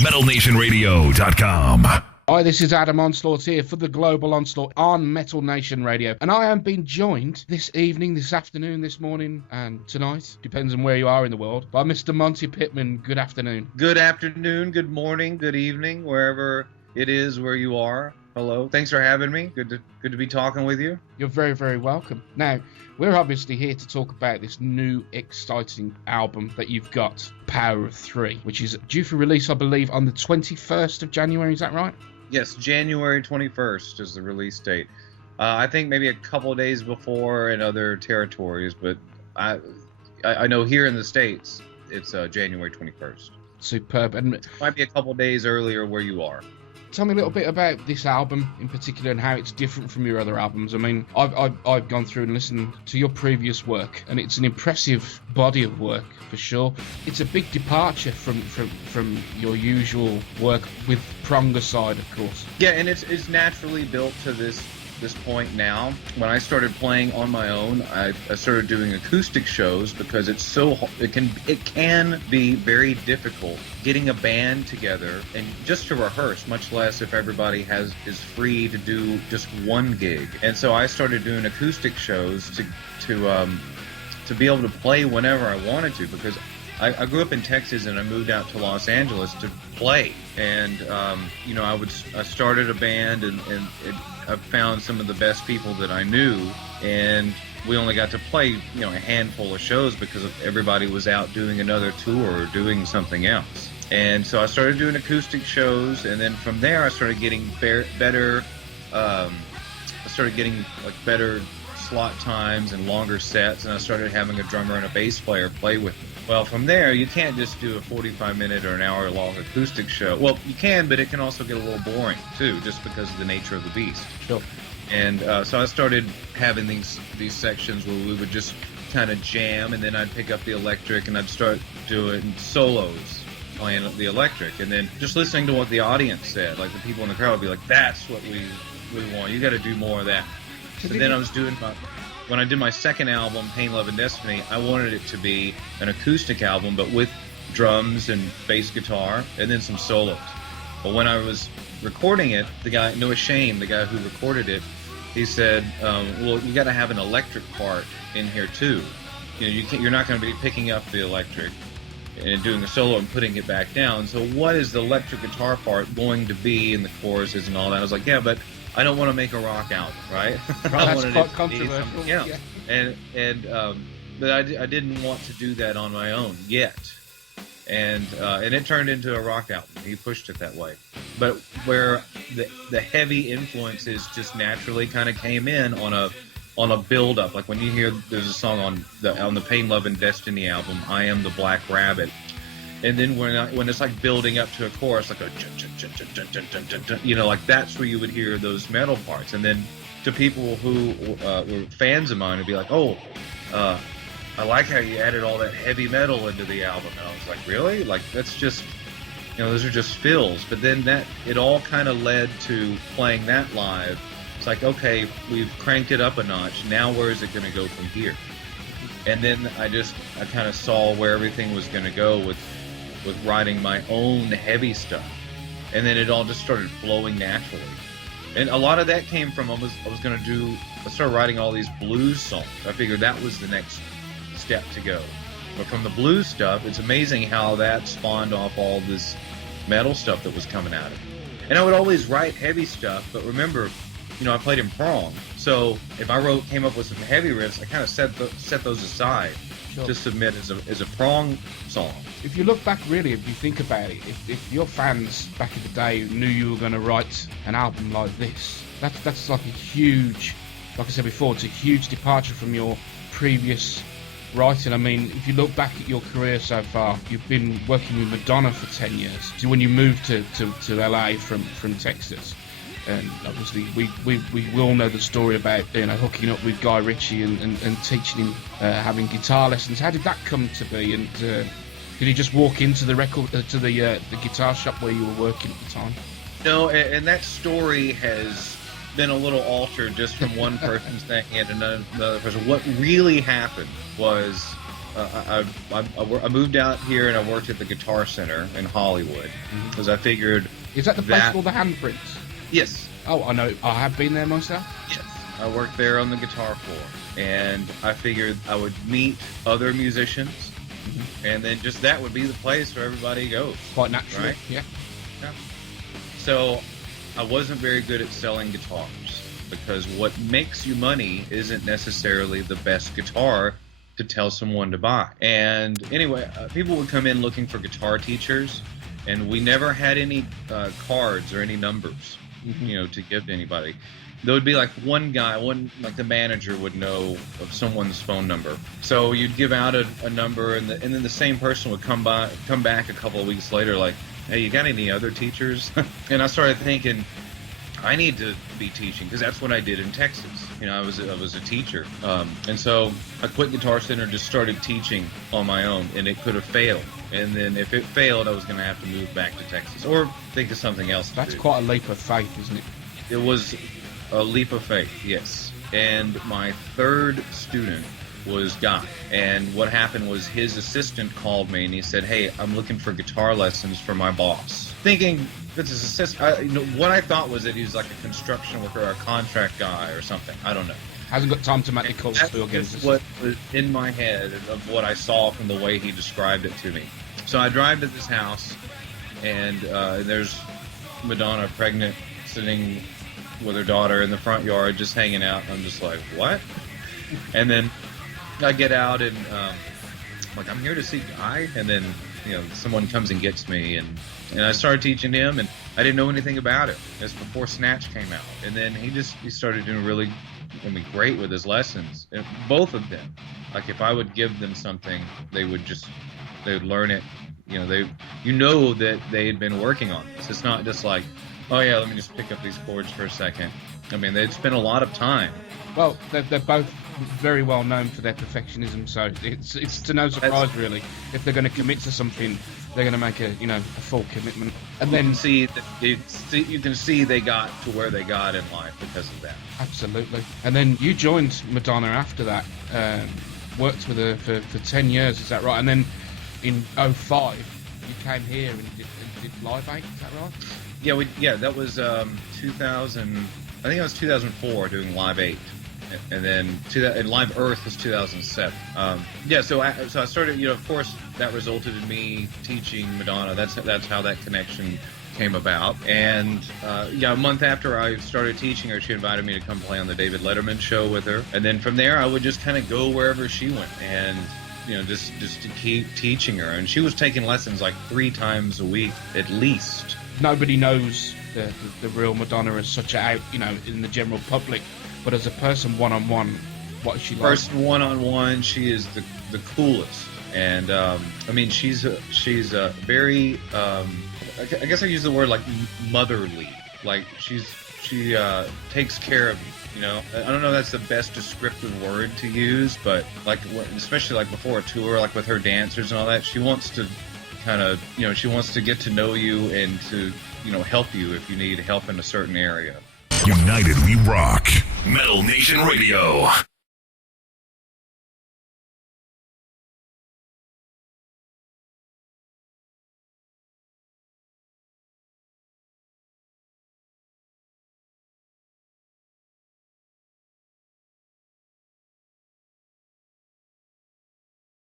MetalNationRadio.com. Hi, this is Adam Onslaught here for the Global Onslaught on Metal Nation Radio. And I am being joined this evening, this afternoon, this morning, and tonight, depends on where you are in the world, by Mr. Monte Pittman. Good afternoon. Good afternoon, good morning, good evening, wherever it is where you are. Hello. Thanks for having me. Good to be talking with you. You're very, very welcome. Now, we're obviously here to talk about this new, exciting album that you've got, Power of Three, which is due for release, I believe, on the 21st of January. Is that right? Yes, January 21st is the release date. I think maybe a couple of days before in other territories, but I know here in the States, it's January 21st. Superb. And it might be a couple of days earlier where you are. Tell me a little bit about this album in particular and how it's different from your other albums. I mean, I've gone through and listened to your previous work, and it's an impressive body of work for sure. It's a big departure from your usual work with Prong Aside, of course. Yeah, and it's naturally built to this point now. When I started playing on my own, I started doing acoustic shows because it can be very difficult getting a band together and just to rehearse, much less if everybody is free to do just one gig. And so I started doing acoustic shows to be able to play whenever I wanted to, because I grew up in Texas and I moved out to Los Angeles to play. And I started a band and I found some of the best people that I knew, and we only got to play a handful of shows because everybody was out doing another tour or doing something else. And so I started doing acoustic shows, and then from there I started getting better. I started getting better slot times and longer sets, and I started having a drummer and a bass player play with me. Well, from there, you can't just do a 45-minute or an hour-long acoustic show. Well, you can, but it can also get a little boring, too, just because of the nature of the beast. Sure. And so I started having these sections where we would just kind of jam, and then I'd pick up the electric, and I'd start doing solos, playing the electric, and then just listening to what the audience said. Like, the people in the crowd would be like, that's what we want. You got to do more of that. So then I was doing when I did my second album, Pain, Love, and Destiny, I wanted it to be an acoustic album, but with drums and bass guitar, and then some solos. But when I was recording it, the guy, Noah Shane, the guy who recorded it, he said, well, you got to have an electric part in here too. You're not going to be picking up the electric and doing a solo and putting it back down. So what is the electric guitar part going to be in the choruses and all that? I was like, yeah, but I don't want to make a rock album, right? That's quite controversial. Yeah. But I didn't want to do that on my own yet. And it turned into a rock album. He pushed it that way. But where the heavy influences just naturally kind of came in on a build up, like when you hear there's a song on the Pain, Love, and Destiny album, I Am the Black Rabbit. And then when it's like building up to a chorus, like a like that's where you would hear those metal parts. And then to people who were fans of mine would be like, oh, I like how you added all that heavy metal into the album. And I was like, really? Like, that's just, those are just fills. But then it all kind of led to playing that live. It's like, okay, we've cranked it up a notch. Now where is it going to go from here? And then I kind of saw where everything was going to go with writing my own heavy stuff. And then it all just started flowing naturally. And a lot of that came from, I started writing all these blues songs. I figured that was the next step to go. But from the blues stuff, it's amazing how that spawned off all this metal stuff that was coming out of it. And I would always write heavy stuff, but remember, I played in Prong. So if I came up with some heavy riffs, I kind of set those aside to submit as a Prong song. If you look back, really, if you think about it, if your fans back in the day knew you were going to write an album like this, that's like a huge, like I said before, it's a huge departure from your previous writing. I mean, if you look back at your career so far, you've been working with Madonna for 10 years. So when you moved to LA from Texas, and obviously we all know the story about hooking up with Guy Ritchie and teaching him having guitar lessons. How did that come to be? And did he just walk into the the guitar shop where you were working at the time? No, and that story has been a little altered just from one person saying it and another person. What really happened was I moved out here and I worked at the Guitar Center in Hollywood because I figured. Is that the place with all the handprints? Yes. Oh, I know. I have been there myself. Yes. I worked there on the guitar floor, and I figured I would meet other musicians, and then just that would be the place where everybody goes. Quite naturally, right? Yeah. So I wasn't very good at selling guitars because what makes you money isn't necessarily the best guitar to tell someone to buy. And anyway, people would come in looking for guitar teachers, and we never had any cards or any numbers, to give to anybody. There would be like one guy, like the manager would know of someone's phone number. So you'd give out a number, and then the same person would come back a couple of weeks later, like, "Hey, you got any other teachers?" And I started thinking, I need to be teaching because that's what I did in Texas. I was a teacher, and so I quit Guitar Center, just started teaching on my own, and it could have failed. And then if it failed, I was going to have to move back to Texas or think of something else. That's quite a leap of faith, isn't it? It was a leap of faith, yes. And my third student was Guy. And what happened was his assistant called me and he said, "Hey, I'm looking for guitar lessons for my boss." Thinking that's his assistant. What I thought was that he was like a construction worker or a contract guy or something. I don't know. Hasn't got time to make the calls to That's against what was in my head of what I saw from the way he described it to me. So I drive to this house, and there's Madonna pregnant, sitting with her daughter in the front yard, just hanging out. I'm just like, what? And then I get out, and I'm here to see Guy. And then someone comes and gets me, and I started teaching him, and I didn't know anything about it. It's before Snatch came out, and then he started doing really, great with his lessons. And both of them, like if I would give them something, they would learn it. That they had been working on this. It's not just like, oh yeah, let me just pick up these chords for a second. They'd spent a lot of time. Well, they're both very well known for their perfectionism, so it's to no surprise really. If they're going to commit to something, they're going to make a full commitment. And then you can see they got to where they got in life because of that. Absolutely. And then you joined Madonna after that, worked with her for 10 years, is that right? And then in 2005, you came here and did Live 8, is that right? Yeah, that was 2000. I think it was 2004 doing Live 8, and then and Live Earth was 2007. So I started. Of course, that resulted in me teaching Madonna. That's how that connection came about. And a month after I started teaching her, she invited me to come play on the David Letterman show with her. And then from there, I would just kind of go wherever she went, and just to keep teaching her. And she was taking lessons like 3 times a week at least. Nobody knows the real Madonna as such out, in the general public, but as a person one-on-one, what is she like? First one-on-one, she is the coolest, and she's very I guess I use the word like motherly, like she takes care of you. I don't know if that's the best descriptive word to use, but especially like before a tour, like with her dancers and all that, she wants to kind of she wants to get to know you and to help you if you need help in a certain area. United we rock. Metal Nation Radio.